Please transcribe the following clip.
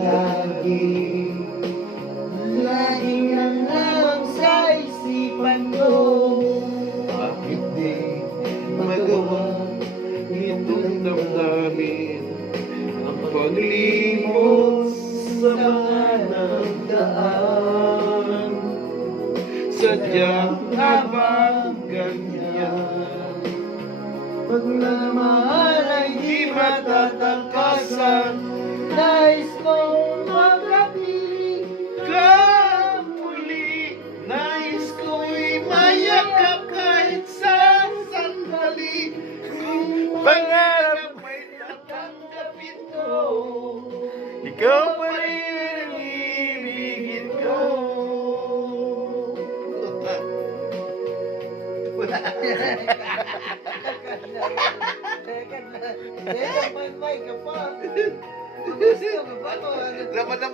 lagi. Laging lang sa isipan ko, Bakit di magawa itong damdamin ang paglimot sa mga nagdaan? Sadyang nga ba ganyan? pagmamahal ay di matatakasan. Nais kong makapiling Ka muli, nais ko'y mayakap kahit sa sandali. Pangarap may tatanggapin ko, ikaw pa rin ang ibigin ko. Teka, may ka pa. Gusto ka ba? Laman